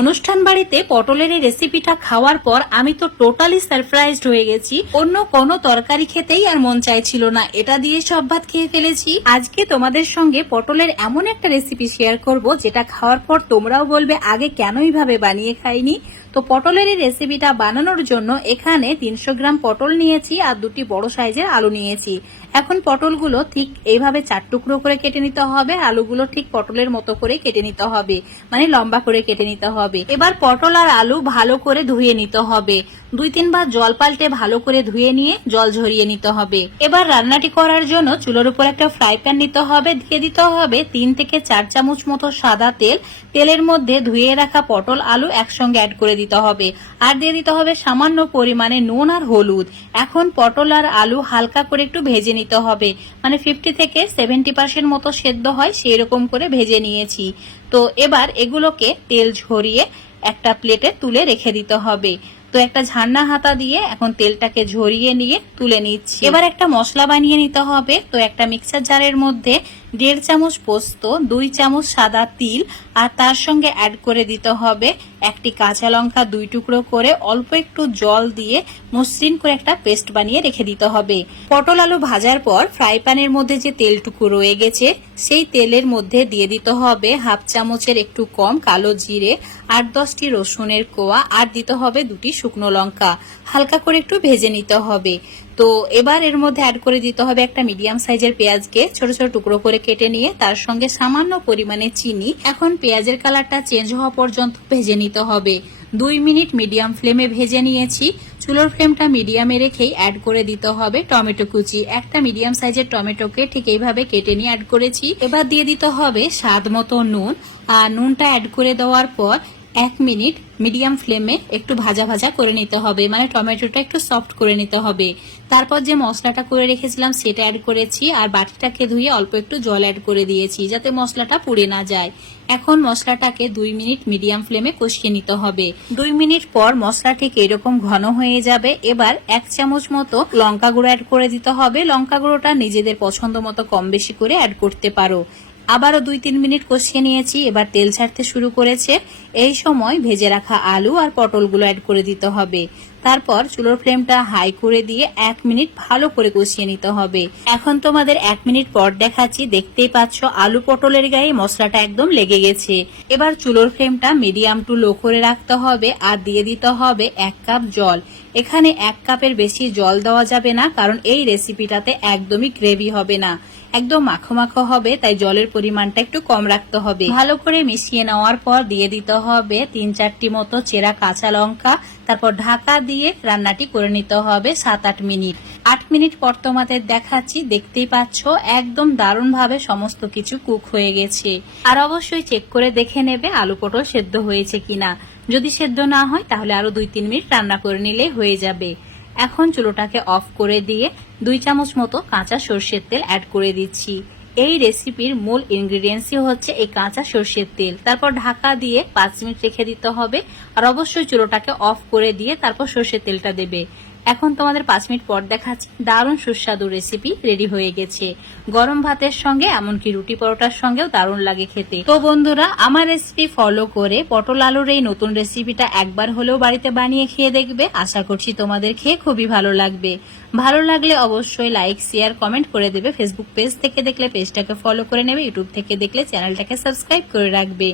অনুষ্ঠান বাড়িতে পটলের এই রেসিপিটা খাওয়ার পর আমি তো টোটালি সারপ্রাইজড হয়ে গেছি। অন্য কোনো তরকারি খেতেই আর মন চাইছিল না, এটা দিয়ে সব ভাত খেয়ে ফেলেছি। আজকে তোমাদের সঙ্গে পটলের এমন একটা রেসিপি শেয়ার করব যেটা খাওয়ার পর তোমরাও বলবে আগে কেন এইভাবে বানিয়ে খাইনি। তো পটলের এই রেসিপিটা বানানোর জন্য এখানে 300 গ্রাম পটল নিয়েছি আর 2টি বড় সাইজের আলু নিয়েছি। এখন পটলগুলো ঠিক এইভাবে 4 টুকরো করে কেটে নিতে হবে, আলুগুলো ঠিক পটলের মতো করে কেটে নিতে হবে, মানে লম্বা করে কেটে নিতে হবে। এবার পটল আর আলু ভালো করে ধুয়ে নিতে হবে, 2-3 বার জল পাল্টে ভালো করে ধুয়ে নিয়ে জল ঝরিয়ে নিতে হবে। এবার রান্নাটি করার জন্য চুলোর উপর একটা ফ্রাই প্যান নিতে হবে, দিয়ে দিতে হবে 3 থেকে 4 চামচ মতো সাদা তেল। তেলের মধ্যে ধুয়ে রাখা পটল আলু একসঙ্গে অ্যাড করে দিতে হবে, আর দিয়ে দিতে হবে সামান্য পরিমাণে নুন আর হলুদ। এখন পটল আর আলু হালকা করে একটু ভেজে নিতে হবে, মানে 50 থেকে 70% মতো সেদ্ধ হয় সেই রকম করে ভেজে নিয়েছি। তো এবার এগুলোকে তেল ঝরিয়ে একটা প্লেটে তুলে রেখে দিতে হবে। তো একটা ঝান্না হাতা দিয়ে এখন তেলটাকে ঝরিয়ে নিয়ে তুলে নিচ্ছি। এবার একটা মশলা বানিয়ে নিতে হবে। তো একটা মিক্সার জারের মধ্যে 1.5 চামচ পোস্ত, 2 চামচ সাদা তিল, আর তার সঙ্গে অ্যাড করে দিতে হবে একটি কাঁচা লঙ্কা 2 টুকরো করে অল্প একটু জল দিয়ে মসৃণ করে একটা পেস্ট বানিয়ে রেখে দিতে হবে। পটল আলু ভাজার পর ফ্রাই প্যানের মধ্যে যে তেলটুকু রয়ে গেছে সেই তেলের মধ্যে দিয়ে দিতে হবে 1/2 চামচের একটু কম কালো জিরে, 8-10টি রসুনের কোয়া, আর দিতে হবে 2টি শুকনো লঙ্কা। হালকা করে একটু ভেজে নিতে হবে। তো এবার এর মধ্যে অ্যাড করে দিতে হবে একটা মিডিয়াম সাইজের পেঁয়াজকে ছোট ছোট টুকরো করে কেটে নিয়ে তার সঙ্গে সামান্য পরিমাণে চিনি। এখন পেঁয়াজের কালারটা চেঞ্জ হওয়া পর্যন্ত ভেজে নিতে হবে। 2 মিনিট মিডিয়াম ফ্লেমে ভেজে নিয়েছি। চুলোর ফ্লেমটা মিডিয়ামে রেখেই অ্যাড করে দিতে হবে টমেটো কুচি। একটা মিডিয়াম সাইজের টমেটোকে ঠিক এইভাবে কেটে নিয়ে অ্যাড করেছি। এবার দিয়ে দিতে হবে স্বাদ মতো নুন, আর নুনটা অ্যাড করে দেওয়ার পর 1 মিনিট মিডিয়াম ফ্লেমে একটু ভাজা ভাজা করে নিতে হবে, মানে টমেটোটা একটু সফট করে নিতে হবে। তারপর যে মশলাটা করে রেখেছিলাম সেটা অ্যাড করেছি, আর বাটিটাকে ধুয়ে অল্প একটু জল অ্যাড করে দিয়েছি যাতে মশলাটা পুড়ে না যায়। এখন মশলাটাকে 2 মিনিট মিডিয়াম ফ্লেমে কষিয়ে নিতে হবে। 2 মিনিট পর মশলা ঠিক এরকম ঘন হয়ে যাবে। এবার 1 চামচ মতো লঙ্কা গুঁড়ো অ্যাড করে দিতে হবে। লঙ্কা গুঁড়োটা নিজেদের পছন্দ মতো কম বেশি করে অ্যাড করতে পারো। আবারও 2-3 মিনিট কষিয়ে নিয়েছি। এবার তেল ছাড়তে শুরু করেছে। এই সময় ভেজে রাখা আলু আর পটলগুলো অ্যাড করে দিতে হবে। তারপর চুলোর ফ্লেমটা হাই করে দিয়ে 1 মিনিট ভালো করে কষিয়ে নিতে হবে। এখন তোমাদের 1 মিনিট পর দেখাচ্ছি। দেখতেই পাচ্ছ আলু পটলের গায়ে মশলাটা একদম লেগে গেছে। এবার চুলোর ফ্লেমটা মিডিয়াম টু লো করে রাখতে হবে, আর দিয়ে দিতে হবে 1 কাপ জল। এখানে 1 কাপের বেশি জল দেওয়া যাবে না, কারণ এই রেসিপিটাতে একদমই গ্রেভি হবে না, একদম মাখো মাখো হবে, তাই জলের পরিমাণটা একটু কম রাখতে হবে। ভালো করে মিশিয়ে নেওয়ার পর দিয়ে দিতে হবে 3-4টি মতো চেরা কাঁচা লঙ্কা। তারপর ঢাকা দিয়ে রান্নাটি করে নিতে হবে 7-8 মিনিট। 8 মিনিট পর তোমাদের দেখাচ্ছি। দেখতেই পাচ্ছ একদম দারুণ ভাবে সমস্ত কিছু কুক হয়ে গেছে। আর অবশ্যই চেক করে দেখে নেবে আলু পটল সেদ্ধ হয়েছে কিনা। যদি সেদ্ধ না হয় তাহলে আরো 2-3 মিনিট রান্না করে নিলে হয়ে যাবে। এখন চুলোটাকে অফ করে দিয়ে 2 চামচ মতো কাঁচা সর্ষের তেল অ্যাড করে দিচ্ছি। এই রেসিপির মূল ইনগ্রেডিয়েন্টসই হচ্ছে এই কাঁচা সর্ষের তেল। তারপর ঢাকা দিয়ে 5 মিনিট রেখে দিতে হবে, আর অবশ্যই চুলোটাকে অফ করে দিয়ে তারপর সর্ষের তেলটা দেবে। এখন তোমাদের 5 মিনিট পর দেখাচ্ছি। দারুণ সুস্বাদু রেসিপি রেডি হয়ে গেছে। গরম ভাতের সঙ্গে, এমনকি রুটি পরোটার সঙ্গেও দারুণ লাগে খেতে। তো বন্ধুরা, আমার রেসিপি ফলো করে পটল আলুর এই নতুন রেসিপিটা একবার হলেও বাড়িতে বানিয়ে খেয়ে দেখবে। আশা করছি তোমাদের খেয়ে খুবই ভালো লাগবে। ভালো লাগলে অবশ্যই লাইক, শেয়ার, কমেন্ট করে দেবে। ফেসবুক পেজ থেকে দেখলে পেজটাকে ফলো করে নেবে, ইউটিউব থেকে দেখলে চ্যানেলটাকে সাবস্ক্রাইব করে রাখবে।